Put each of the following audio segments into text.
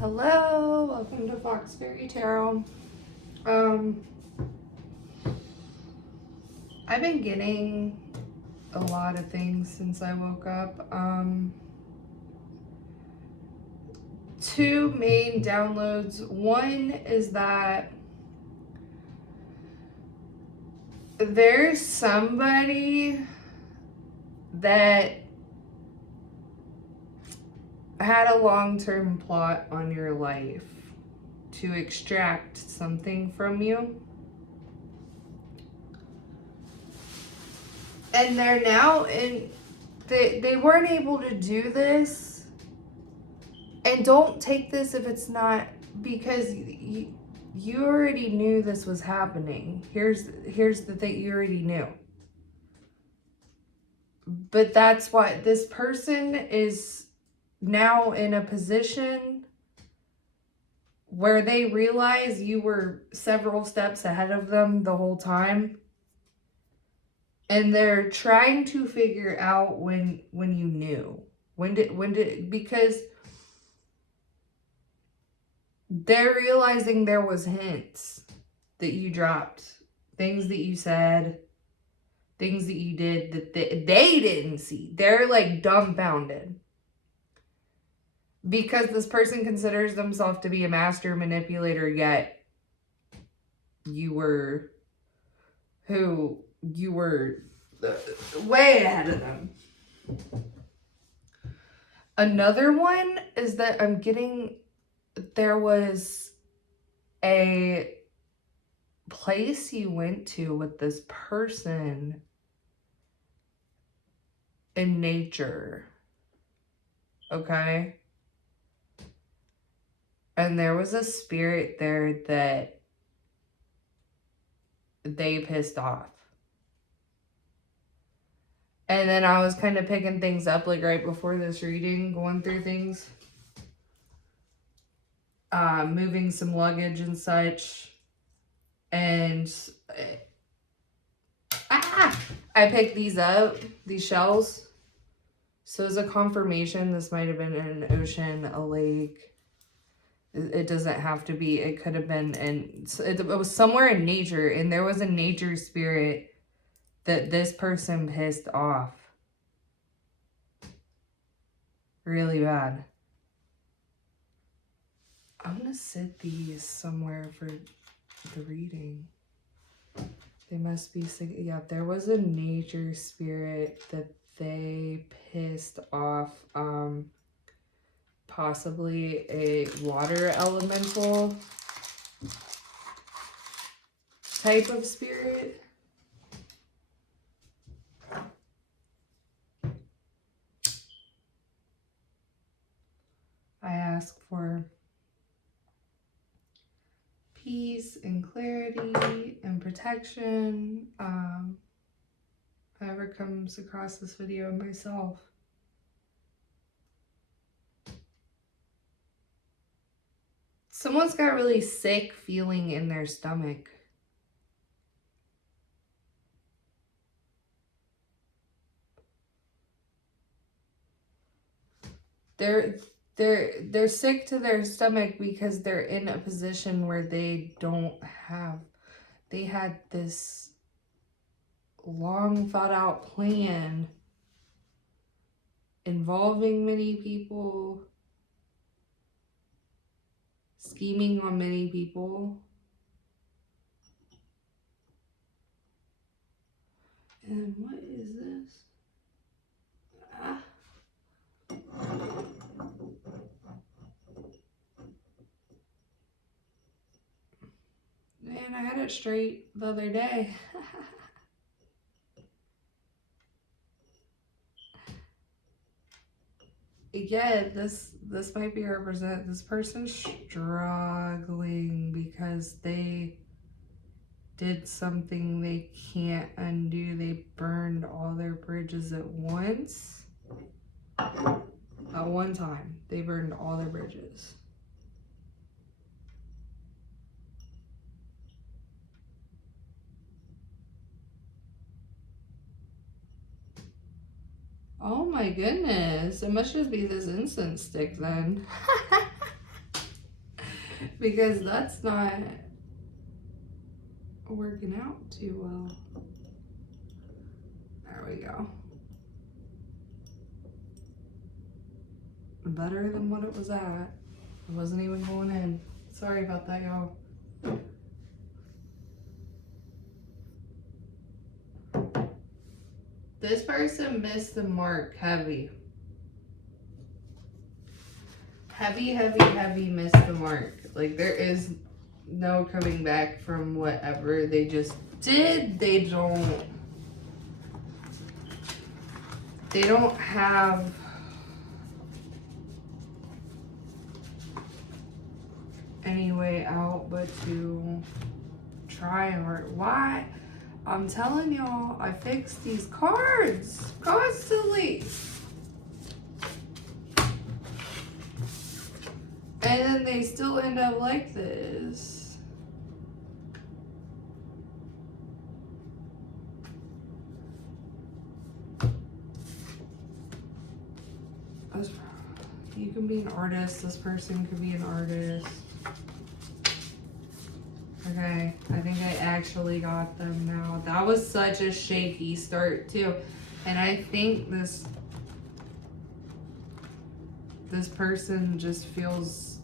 Hello, welcome to Fox Fairy Tarot. I've been getting a lot of things since I woke up. Two main downloads. One is that there's somebody that had a long-term plot on your life to extract something from you. And they're now in, they weren't able to do this. And don't take this if it's not, because you already knew this was happening. Here's the thing, you already knew. But that's why this person is now in a position where they realize you were several steps ahead of them the whole time. And they're trying to figure out when you knew. Because they're realizing there was hints that you dropped. Things that you said. Things that you did that they didn't see. They're like dumbfounded. Because this person considers themselves to be a master manipulator, yet you were way ahead of them. Another one is that I'm getting, there was a place you went to with this person in nature. Okay? And there was a spirit there that they pissed off. And then I was kind of picking things up like right before this reading, going through things. Moving some luggage and such. And I picked these up, these shells. So as a confirmation, this might have been in an ocean, a lake. It doesn't have to be. It could have been it was somewhere in nature, and there was a nature spirit that this person pissed off really bad. I'm gonna sit these somewhere for the reading. They must be, yeah, there was a nature spirit that they pissed off. Possibly a water elemental type of spirit. I ask for peace and clarity and protection. Whoever comes across this video, myself. Someone's got really sick feeling in their stomach. They're sick to their stomach because they're in a position where they had this long thought out plan involving many people, scheming on many people. And what is this? Man, I had it straight the other day. Yeah, this might be represent this person's struggling because they did something they can't undo. They burned all their bridges at once. At one time, they burned all their bridges. Oh my goodness. It must just be this incense stick then. because that's not working out too well. There we go. Better than what it was at. It wasn't even going in. Sorry about that, y'all. This person missed the mark heavy. Heavy missed the mark. Like, there is no coming back from whatever they just did. They don't have any way out but to try hard. Why? I'm telling y'all, I fix these cards constantly. And then they still end up like this. You can be an artist. This person could be an artist. Okay, I think I actually got them now. That was such a shaky start too. And I think this person just feels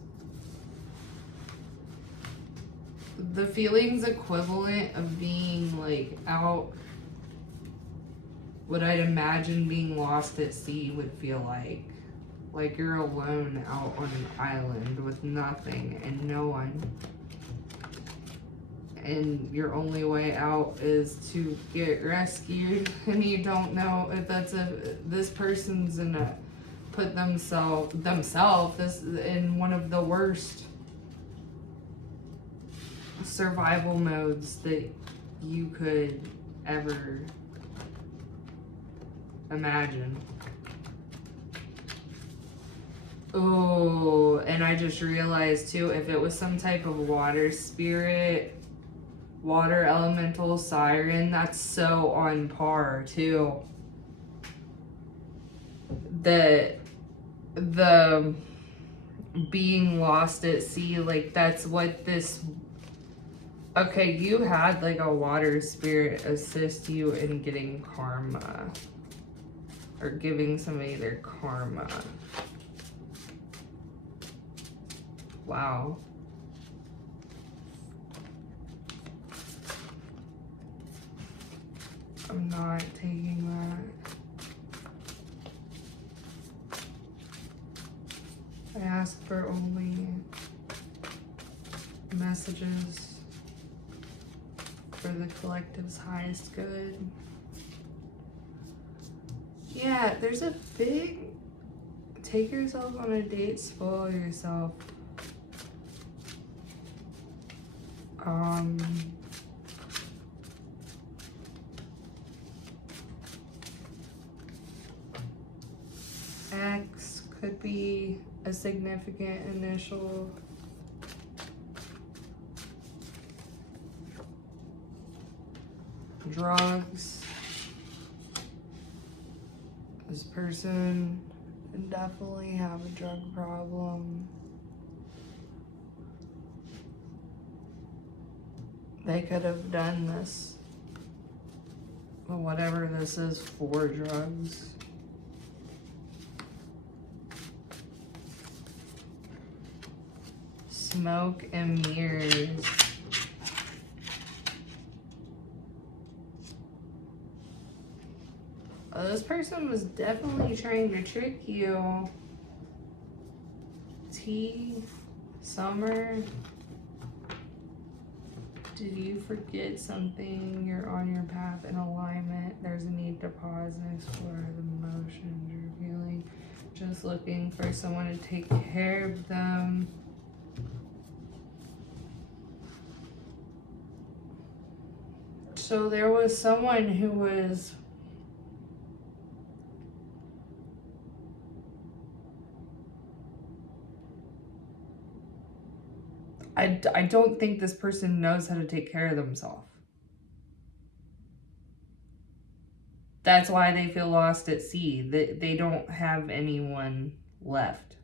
the feelings equivalent of being like out, what I'd imagine being lost at sea would feel like. Like you're alone out on an island with nothing and no one. And your only way out is to get rescued, and you don't know if this person's gonna put themselves this in one of the worst survival modes that you could ever imagine. Oh, and I just realized too, if it was some type of water spirit, water elemental siren, that's so on par too. The being lost at sea, like that's what this. Okay, you had like a water spirit assist you in getting karma, or giving somebody their karma. Wow. I'm not taking that. I ask for only messages for the collective's highest good. Yeah, there's a big take yourself on a date, spoil yourself. X could be a significant initial. Drugs. This person can definitely have a drug problem. They could have done this, or whatever this is, for drugs. Smoke and mirrors. Oh, this person was definitely trying to trick you. T. Summer. Did you forget something? You're on your path in alignment. There's a need to pause and explore the emotions you're feeling. Just looking for someone to take care of them. So there was someone who was I don't think this person knows how to take care of themselves. That's why they feel lost at sea. They don't have anyone left.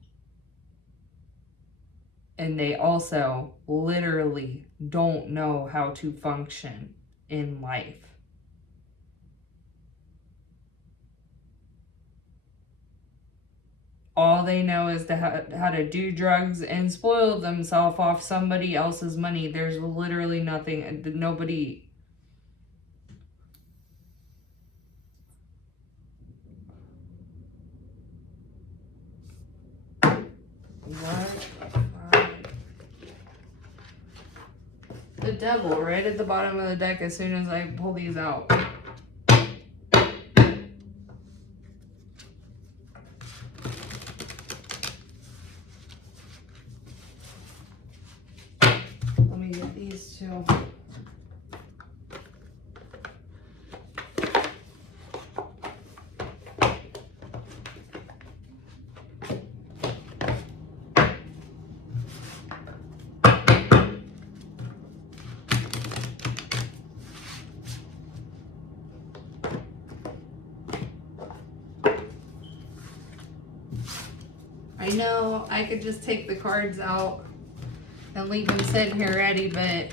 And they also literally don't know how to function in life. All they know is how to do drugs and spoil themselves off somebody else's money. There's literally nothing, nobody. What? The devil right at the bottom of the deck as soon as I pull these out. Let me get these two. I know I could just take the cards out and leave them sitting here ready, but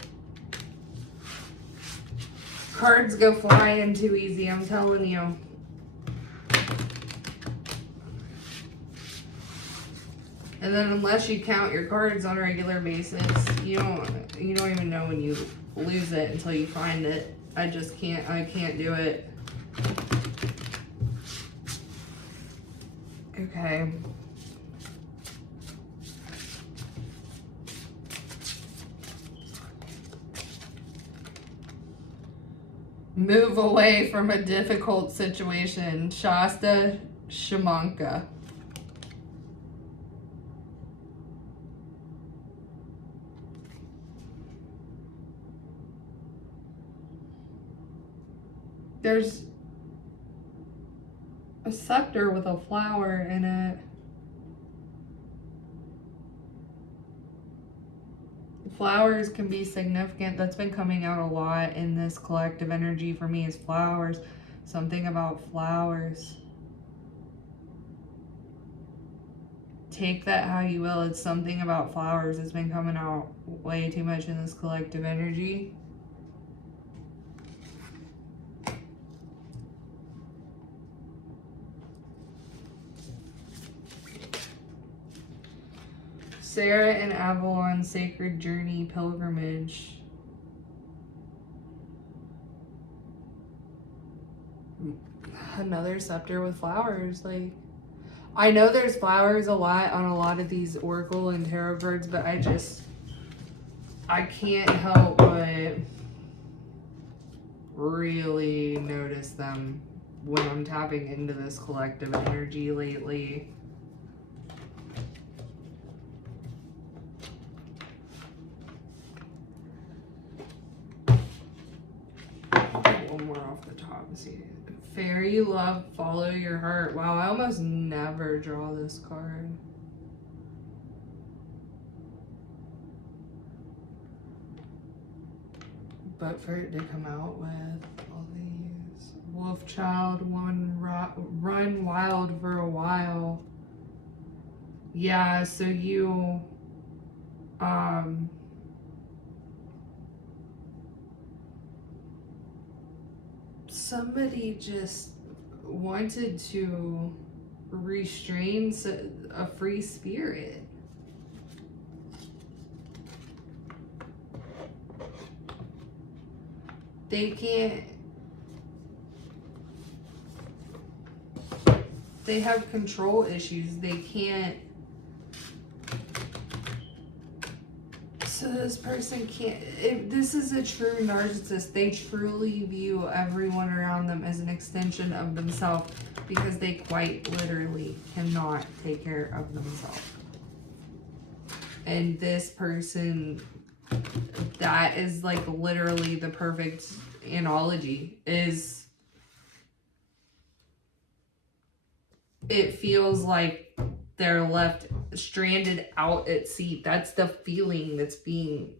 cards go flying too easy, I'm telling you. And then unless you count your cards on a regular basis, you don't even know when you lose it until you find it. I can't do it. Okay. Move away from a difficult situation. Shasta Shamanka. There's a scepter with a flower in it. Flowers can be significant. That's been coming out a lot in this collective energy for me is flowers. Something about flowers. Take that how you will. It's something about flowers that's been coming out way too much in this collective energy. Sarah and Avalon Sacred Journey Pilgrimage. Another scepter with flowers. Like, I know there's flowers a lot on a lot of these oracle and tarot cards, but I can't help but really notice them when I'm tapping into this collective energy lately. One more off the top. See, fairy love, follow your heart. Wow, I almost never draw this card. But for it to come out with all these. Wolf child, run wild for a while. Yeah, so you, somebody just wanted to restrain a free spirit. They can't. They have control issues. They can't. So this person can't. If this is a true narcissist, they truly view everyone around them as an extension of themselves because they quite literally cannot take care of themselves. And this person, that is like literally the perfect analogy, is it feels like they're left stranded out at sea. That's the feeling that's being.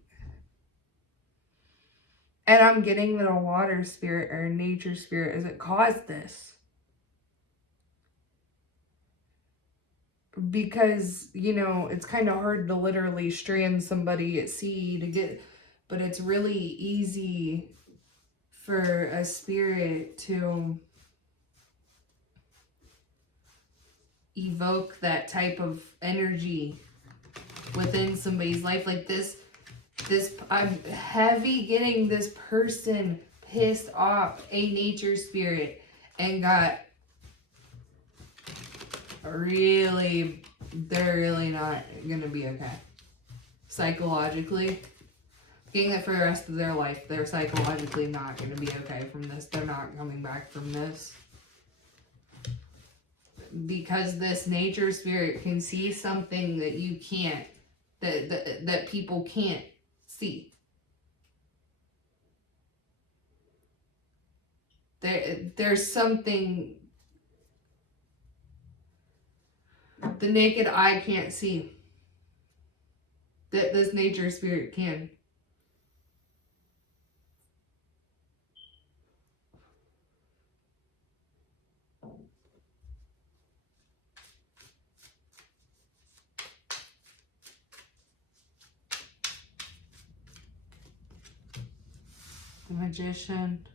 And I'm getting that a water spirit or a nature spirit is it caused this. because, you know, it's kind of hard to literally strand somebody at sea to get, but it's really easy for a spirit to evoke that type of energy within somebody's life. Like this, I'm heavy getting this person pissed off a nature spirit and got really, they're really not gonna be okay psychologically. Getting that for the rest of their life, they're psychologically not gonna be okay from this. They're not coming back from this. Because this nature spirit can see something that you can't, that people can't see. There's something the naked eye can't see that this nature spirit can. The Magician.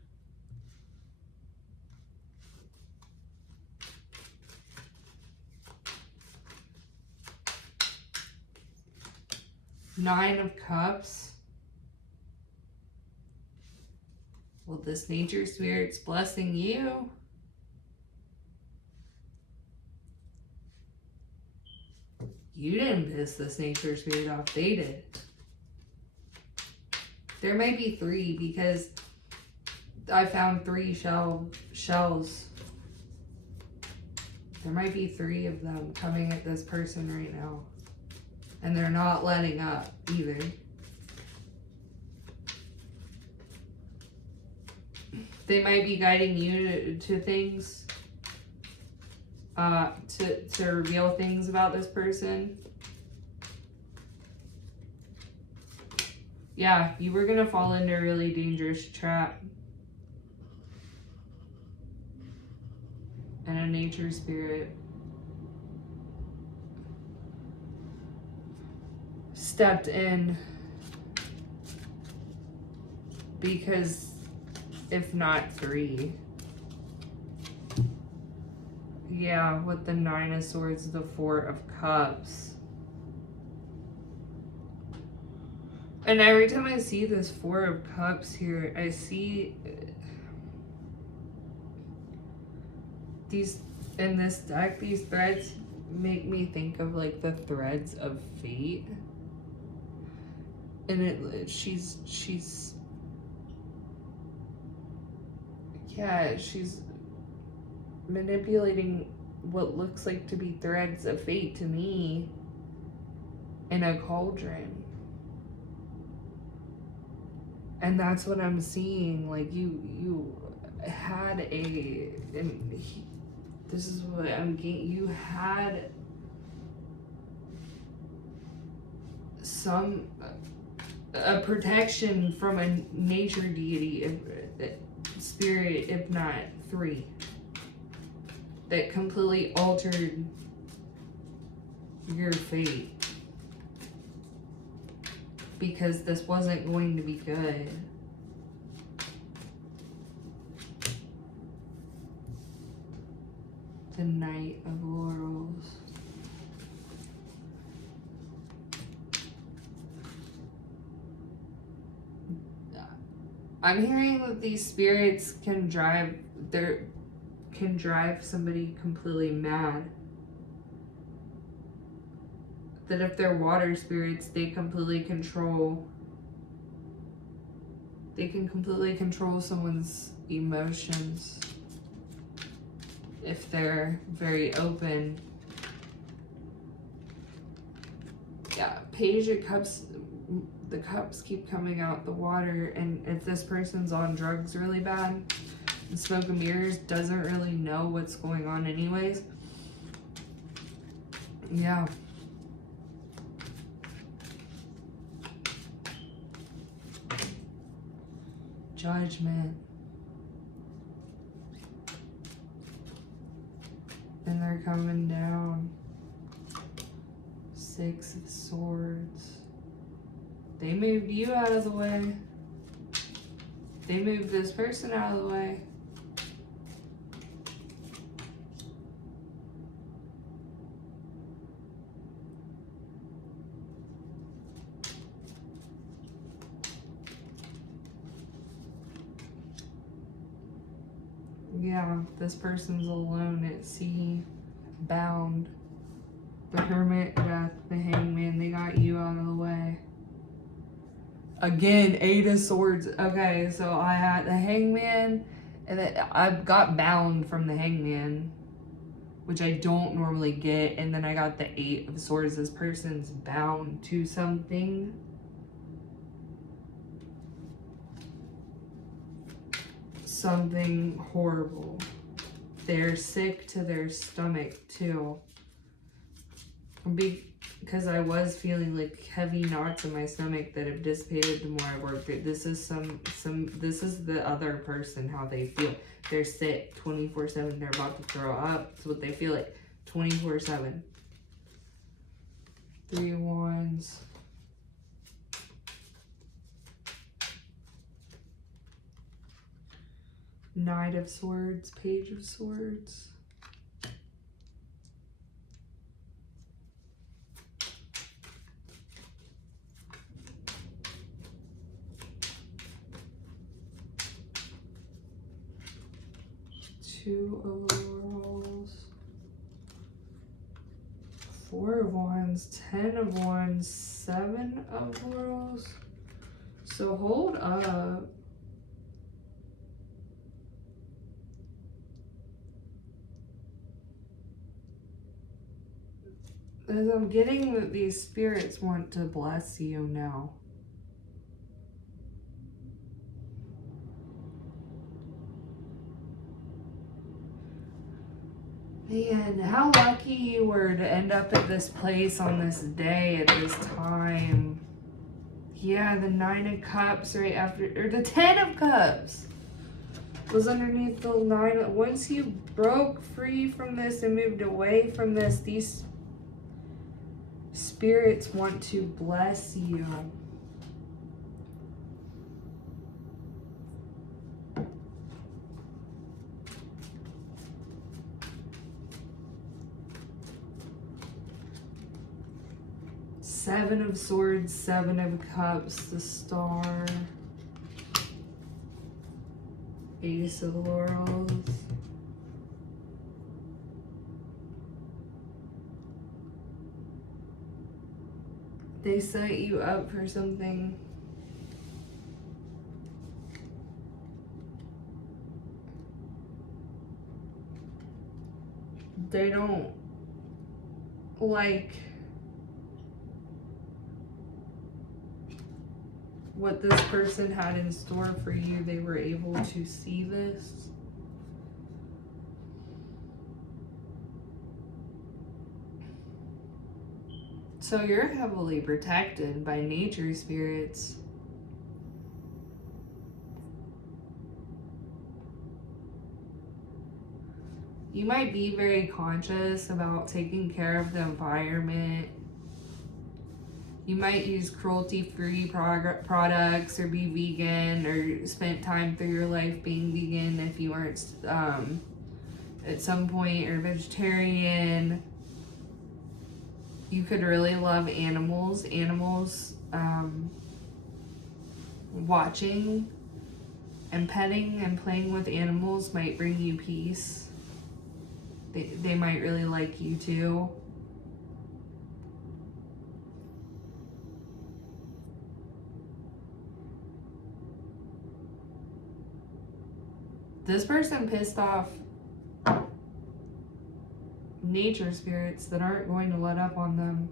Nine of Cups. Well, this nature spirit's blessing you. You didn't piss this nature spirit off, they did. There may be three because I found three shells. There might be three of them coming at this person right now. And they're not letting up either. They might be guiding you to things. To reveal things about this person. Yeah, you were gonna fall into a really dangerous trap. And a nature spirit stepped in because if not three. Yeah, with the Nine of Swords, the Four of Cups. And every time I see this Four of Cups here, I see these, in this deck, these threads make me think of like the threads of fate. And she's manipulating what looks like to be threads of fate to me in a cauldron. And that's what I'm seeing. Like you had this is what I'm getting. You had a protection from a nature deity, spirit, if not three, that completely altered your fate. Because this wasn't going to be good. The Knight of Laurels. I'm hearing that these spirits can drive somebody completely mad. That if they're water spirits, they can completely control someone's emotions if they're very open. Yeah, Page of Cups, the cups keep coming out the water, and if this person's on drugs really bad, and Smoke and Mirrors doesn't really know what's going on anyways. Yeah. Judgment. And they're coming down. 6 of Swords. They moved you out of the way. They moved this person out of the way. Yeah, this person's alone at sea, bound. The Hermit, Death, the Hangman, they got you out of the way. Again, 8 of Swords. Okay, so I had the Hangman, and then I got bound from the Hangman, which I don't normally get, and then I got the 8 of Swords. This person's bound to something. Something horrible. They're sick to their stomach too. Because I was feeling like heavy knots in my stomach that have dissipated the more I worked it. This is this is the other person, how they feel. They're sick 24/7. They're about to throw up. That's what they feel like 24/7. 3 of Wands. Knight of Swords, Page of Swords. Two of Laurels. 4 of Wands, 10 of Wands, 7 of Laurels. So hold up. As I'm getting that these spirits want to bless you now. Man, how lucky you were to end up at this place on this day at this time. Yeah, the 9 of Cups right after, or the 10 of Cups was underneath the 9. Once you broke free from this and moved away from this, these spirits want to bless you. Seven of Swords, 7 of Cups, the Star. Ace of Laurels. They set you up for something. They don't like what this person had in store for you. They were able to see this. So you're heavily protected by nature spirits. You might be very conscious about taking care of the environment. You might use cruelty-free products or be vegan or spend time through your life being vegan if you aren't at some point, or vegetarian. You could really love animals. Watching and petting and playing with animals might bring you peace. They might really like you too. This person pissed off nature spirits that aren't going to let up on them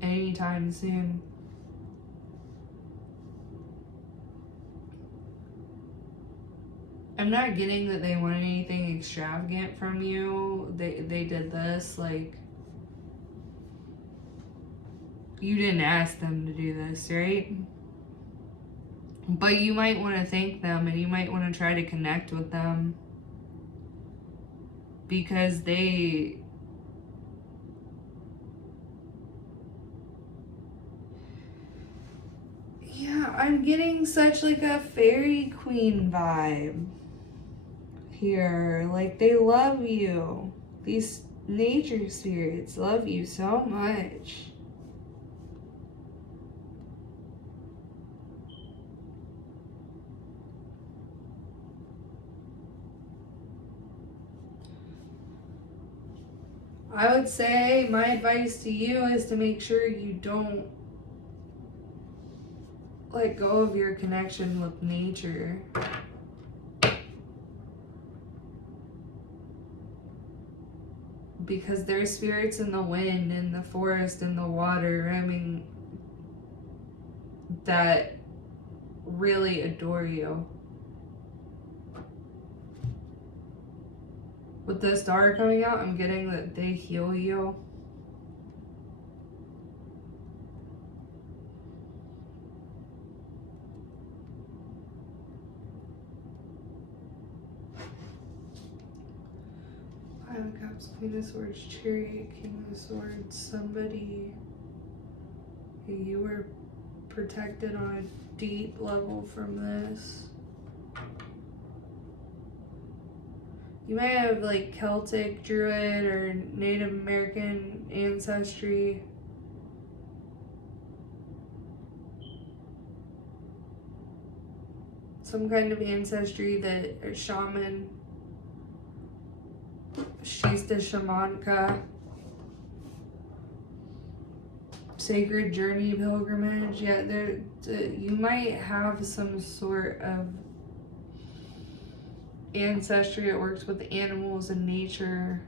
anytime soon. I'm not getting that they want anything extravagant from you. They did this, like, you didn't ask them to do this, right? But you might want to thank them, and you might want to try to connect with them, because they I'm getting such like a fairy queen vibe here. Like they love you. These nature spirits love you so much. I would say my advice to you is to make sure you don't let go of your connection with nature. Because there's spirits in the wind, in the forest, in the water, I mean, that really adore you. With the star coming out, I'm getting that they heal you. Five of Cups, Queen of Swords, Chariot, King of Swords. Somebody you were protected on a deep level from this. You may have like Celtic, Druid, or Native American ancestry. Some kind of ancestry that or shaman. Shista Shamanka. Sacred journey pilgrimage. Yeah, you might have some sort of ancestry that works with animals and nature.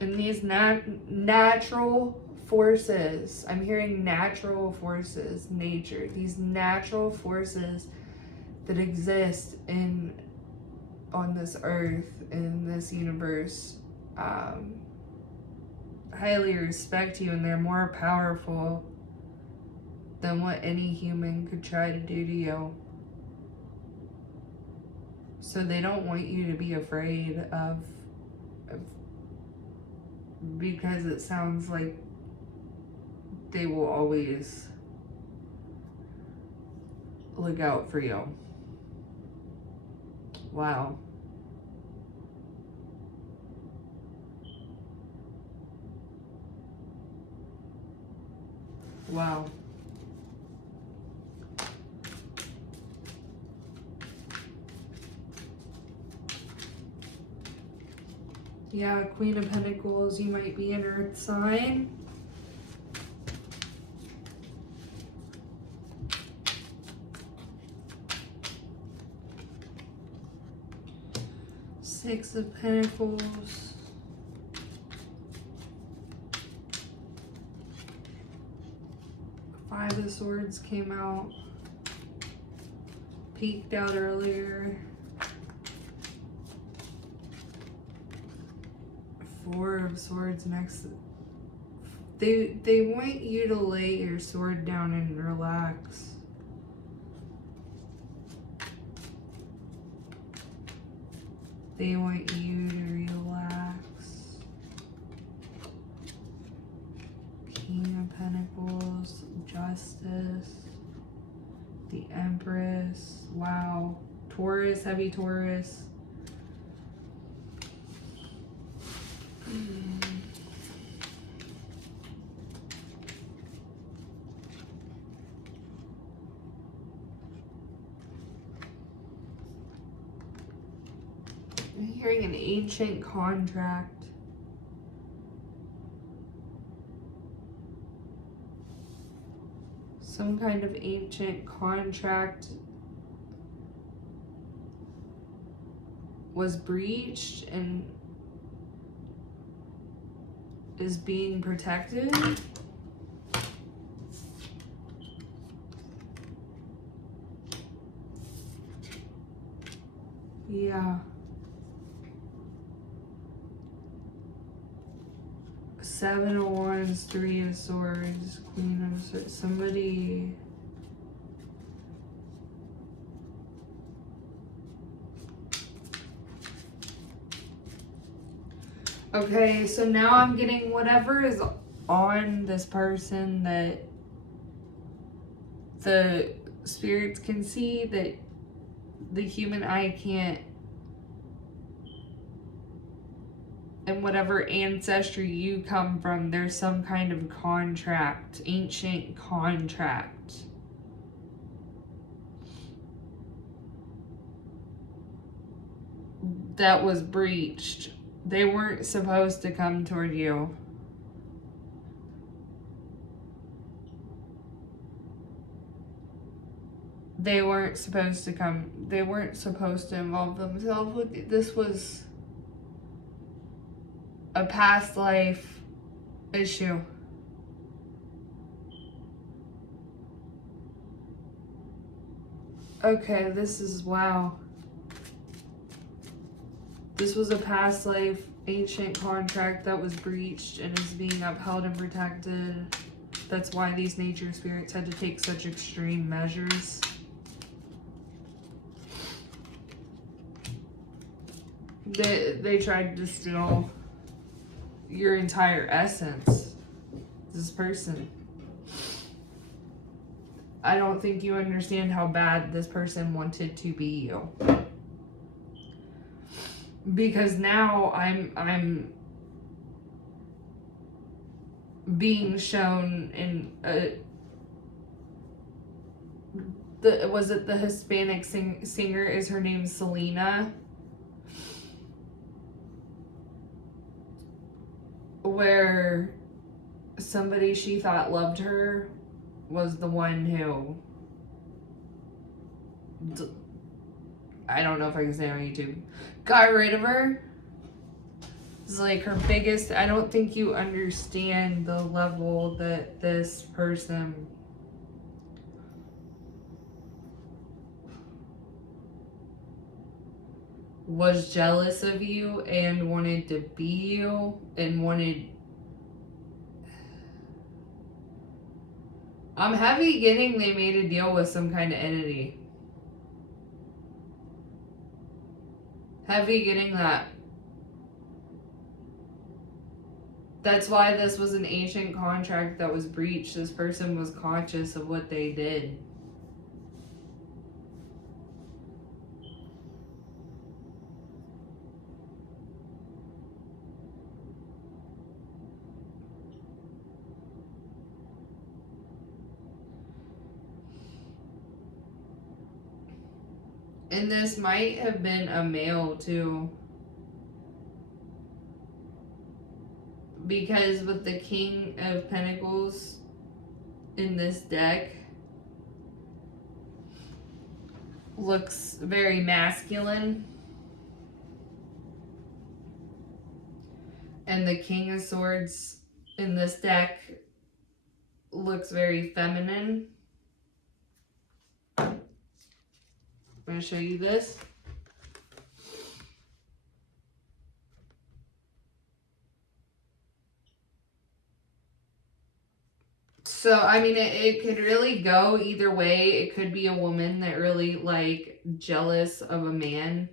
And these natural forces, I'm hearing natural forces, nature, these natural forces that exist on this earth, in this universe, highly respect you, and they're more powerful than what any human could try to do to you. So they don't want you to be afraid of because it sounds like they will always look out for you. Wow. Wow. Yeah, Queen of Pentacles, you might be an earth sign. Six of Pentacles. Five of Swords came out. Peeked out earlier. Four of Swords next. They want you to lay your sword down and relax. They want you to relax. King of Pentacles, Justice, the Empress. Wow. Taurus, heavy Taurus. I'm hearing an ancient contract. Some kind of ancient contract was breached and is being protected. Yeah. Seven of Wands, Three of Swords, Queen of Swords. Somebody. Okay, so now I'm getting whatever is on this person that the spirits can see that the human eye can't. And whatever ancestry you come from, there's some kind of contract, ancient contract. That was breached. They weren't supposed to come toward you. They weren't supposed to come. They weren't supposed to involve themselves with you. This was a past life issue. Okay, this is wow. This was a past life ancient contract that was breached and is being upheld and protected. That's why these nature spirits had to take such extreme measures. They tried to steal your entire essence. This person. I don't think you understand how bad this person wanted to be you. Because now I'm being shown in was it the Hispanic singer? Is her name Selena? Where somebody she thought loved her was the one who, I don't know if I can say on YouTube, got rid of her. It's like her biggest. I don't think you understand the level that this person was jealous of you and wanted to be you and wanted. I'm heavy getting they made a deal with some kind of entity. Heavy getting that. That's why this was an ancient contract that was breached. This person was conscious of what they did. And this might have been a male too. Because with the King of Pentacles in this deck, looks very masculine. And the King of Swords in this deck looks very feminine. I'm going to show you this. So, I mean, it could really go either way. It could be a woman that really, like, jealous of a man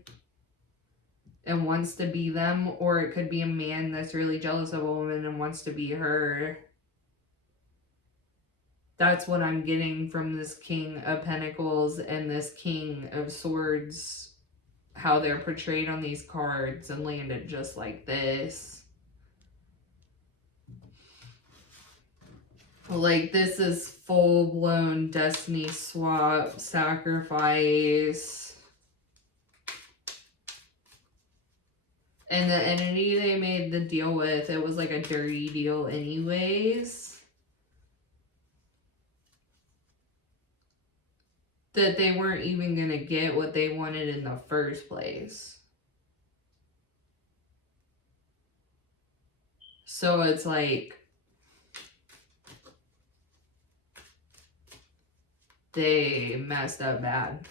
and wants to be them. Or it could be a man that's really jealous of a woman and wants to be her. That's what I'm getting from this King of Pentacles and this King of Swords. How they're portrayed on these cards and landed just like this. Like, this is full-blown destiny swap, sacrifice. And the entity they made the deal with, it was like a dirty deal anyways. That they weren't even going to get what they wanted in the first place. So it's like, they messed up bad.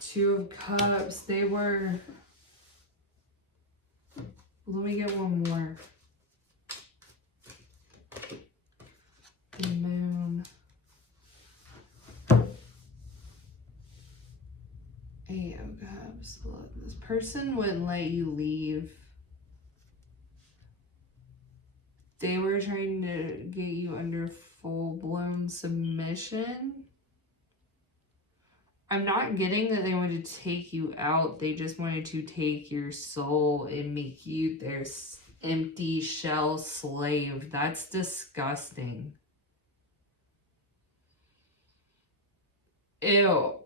Two of Cups, they were... Let me get one more. The Moon. Eight of Cups. Look, this person wouldn't let you leave. They were trying to get you under full-blown submission. I'm not getting that they wanted to take you out. They just wanted to take your soul and make you their empty shell slave. That's disgusting. Ew.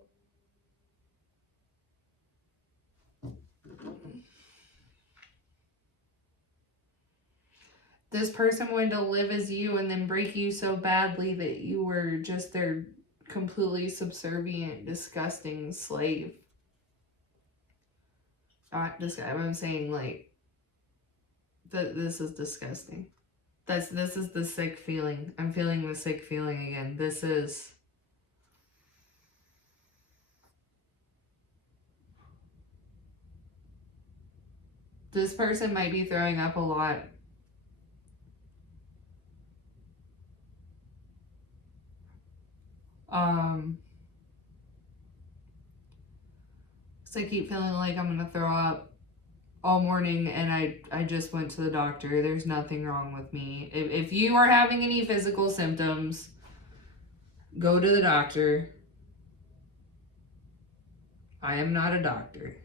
This person wanted to live as you and then break you so badly that you were just their completely subservient, disgusting slave. Not disgusting. I'm saying, like, this is disgusting. This is the sick feeling. I'm feeling the sick feeling again. This person might be throwing up a lot. So I keep feeling like I'm gonna throw up all morning, and I just went to the doctor. There's nothing wrong with me. If you are having any physical symptoms, go to the doctor. I am not a doctor.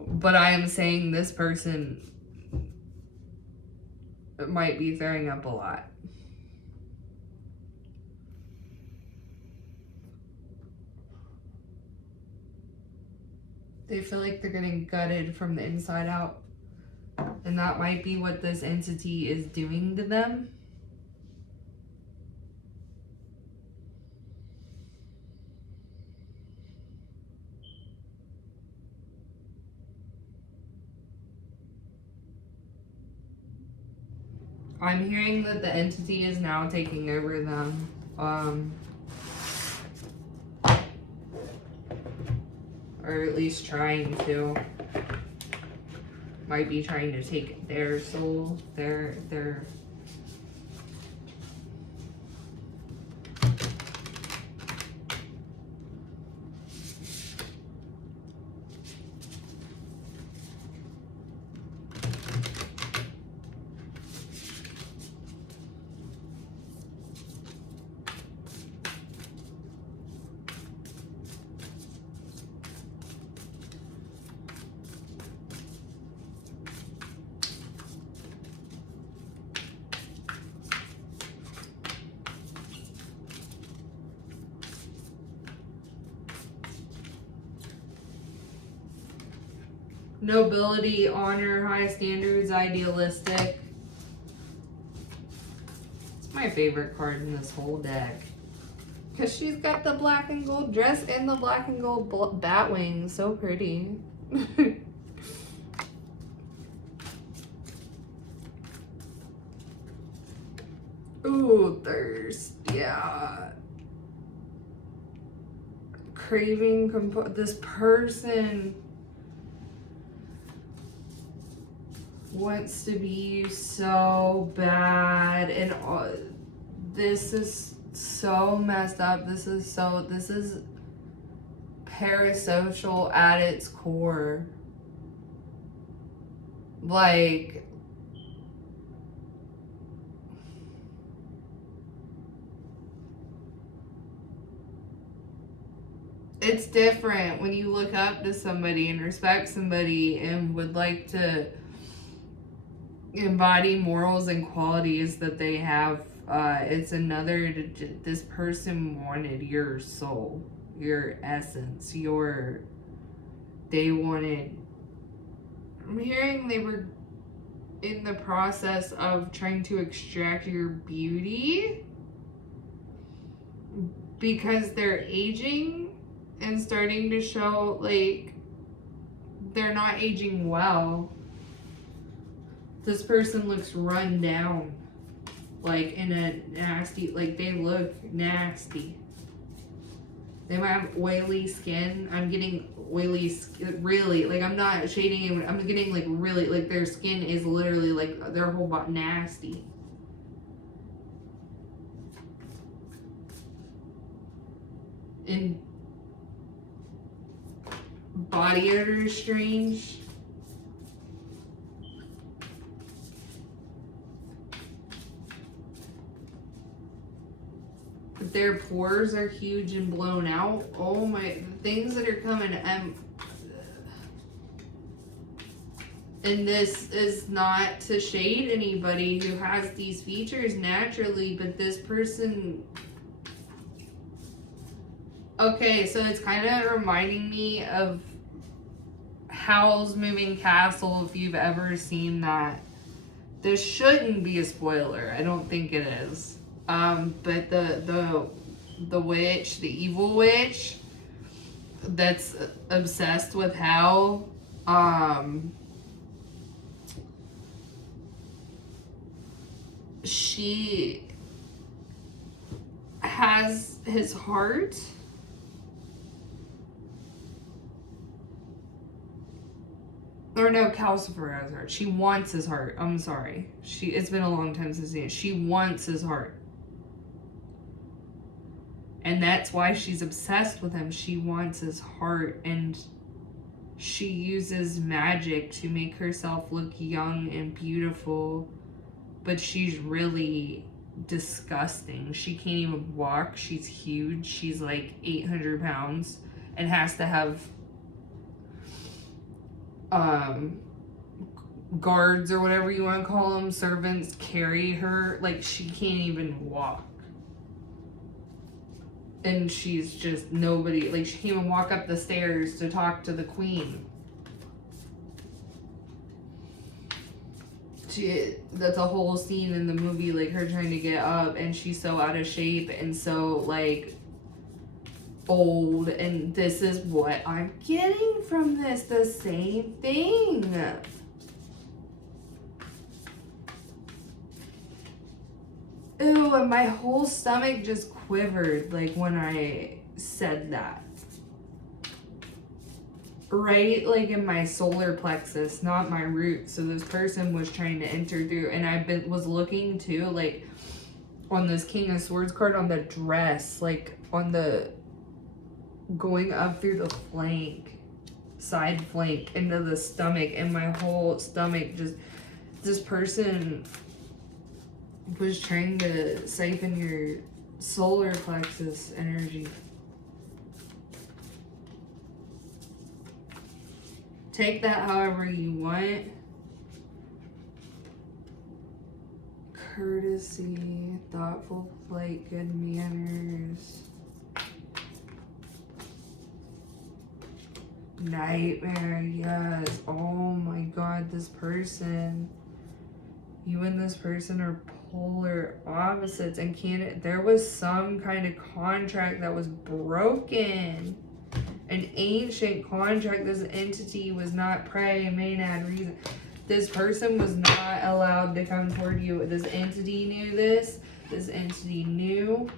But I am saying this person might be throwing up a lot. They feel like they're getting gutted from the inside out. And that might be what this entity is doing to them. I'm hearing that the entity is now taking over them. Or at least trying to. Might be trying to take their soul, their nobility, honor, high standards, idealistic. It's my favorite card in this whole deck. Because she's got the black and gold dress and the black and gold bat wings. So pretty. Ooh, thirst. Yeah. Craving. This person wants to be you so bad, and this is so messed up. This is parasocial at its core. Like, it's different when you look up to somebody and respect somebody and would like to embody morals and qualities that they have. It's another, this person wanted your soul, your essence, they wanted, I'm hearing they were in the process of trying to extract your beauty because they're aging and starting to show like they're not aging well. This person looks run down, like in a nasty, like they look nasty. They might have oily skin. I'm getting oily skin, really, like I'm not shading it. I'm getting like really, like their skin is literally like their whole body nasty. And body odor is strange. their pores are huge and blown out. Oh my, the things that are coming. And this is not to shade anybody who has these features naturally, but this person. Okay, so it's kind of reminding me of Howl's Moving Castle, if you've ever seen that. This shouldn't be a spoiler. I don't think it is. But the witch, the evil witch that's obsessed with Howl, she has his heart. Or no, Calcifer has heart. She wants his heart. I'm sorry. It's been a long time since I've seen it. She wants his heart. And that's why she's obsessed with him. She wants his heart. And she uses magic to make herself look young and beautiful. But she's really disgusting. She can't even walk. She's huge. She's like 800 pounds. And has to have guards or whatever you want to call them, servants, carry her. Like, she can't even walk. And she's just nobody. Like, she can't even walk up the stairs to talk to the queen. That's a whole scene in the movie, like, her trying to get up, and she's so out of shape and so, like, old. And this is what I'm getting from this, the same thing. Ew, and my whole stomach just quivered, like, when I said that. Right, like, in my solar plexus, not my root. So this person was trying to enter through, and I was looking too, like, on this King of Swords card, on the dress, like, on the going up through the flank, side flank, into the stomach, and my whole stomach just, this person was trying to siphon your solar plexus energy. Take that however you want. Courtesy, thoughtful flight, good manners. Nightmare, yes. Oh my god, this person. You and this person are polar opposites, and there was some kind of contract that was broken. An ancient contract. This entity was not prey, maenad, reason. This person was not allowed to come toward you. This entity knew this. This entity knew.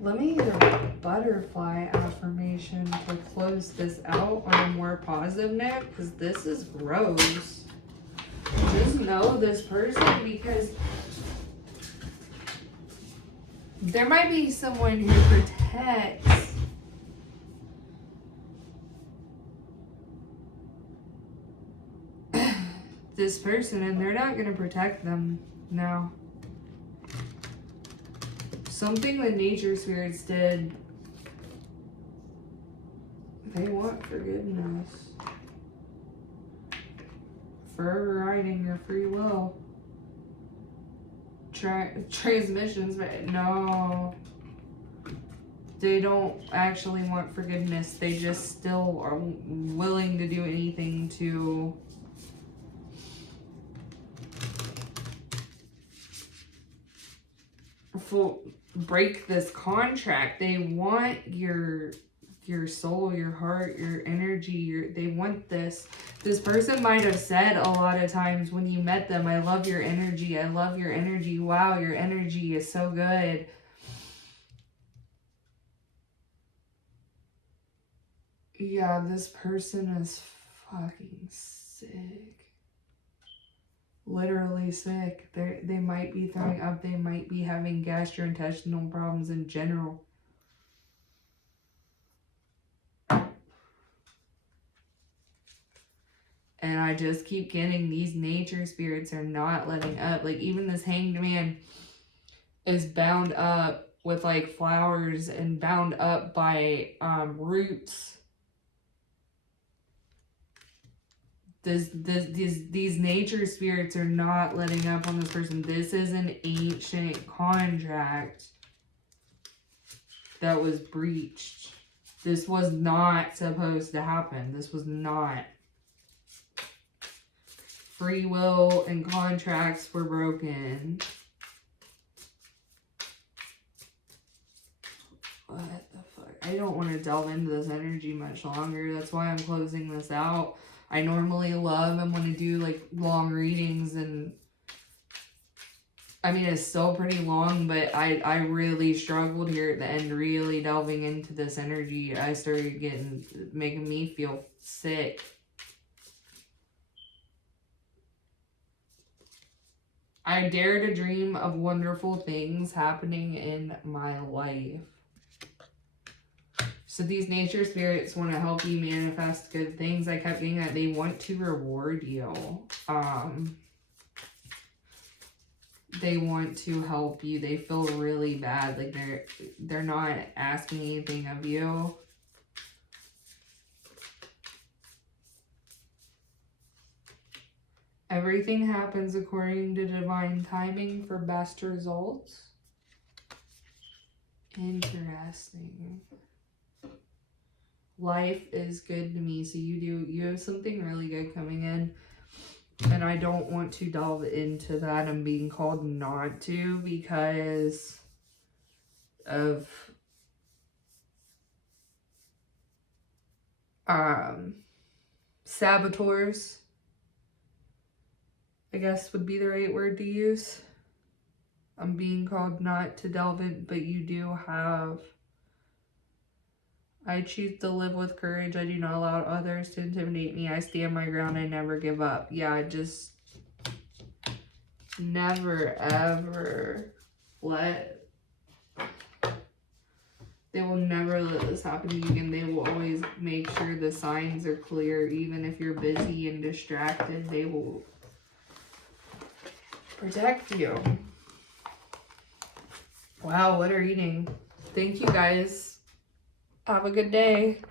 Let me get a butterfly affirmation to close this out on a more positive note, because this is gross. Just know this person, because there might be someone who protects this person, and they're not going to protect them now. Something the nature spirits did, they want forgiveness for overriding your free will. Transmissions, but no, they don't actually want forgiveness. They just still are willing to do anything to break this contract. They want your soul, your heart, your energy, they want this. This person might have said a lot of times when you met them, I love your energy, I love your energy, wow, your energy is so good. Yeah, this person is fucking sick. Literally sick. They might be throwing up, they might be having gastrointestinal problems in general. And I just keep getting these nature spirits are not letting up. Like, even this hanged man is bound up with like flowers and bound up by roots. These nature spirits are not letting up on this person. This is an ancient contract that was breached. This was not supposed to happen. This was not. Free will and contracts were broken. What the fuck? I don't want to delve into this energy much longer. That's why I'm closing this out. I normally love and want to do like long readings, and I mean, it's still pretty long, but I really struggled here at the end, really delving into this energy. I started making me feel sick. I dare to dream of wonderful things happening in my life. So these nature spirits want to help you manifest good things. I kept getting that they want to reward you. They want to help you. They feel really bad. Like they're not asking anything of you. Everything happens according to divine timing for best results. Interesting. Life is good to me. So you have something really good coming in. And I don't want to delve into that. I'm being called not to because of saboteurs, I guess would be the right word to use. I'm being called not to delve in, but you do have... I choose to live with courage. I do not allow others to intimidate me. I stand my ground. I never give up. Yeah, just never, ever let... They will never let this happen to you again. They will always make sure the signs are clear. Even if you're busy and distracted, they will protect you. Wow, what a reading. Thank you guys. Have a good day.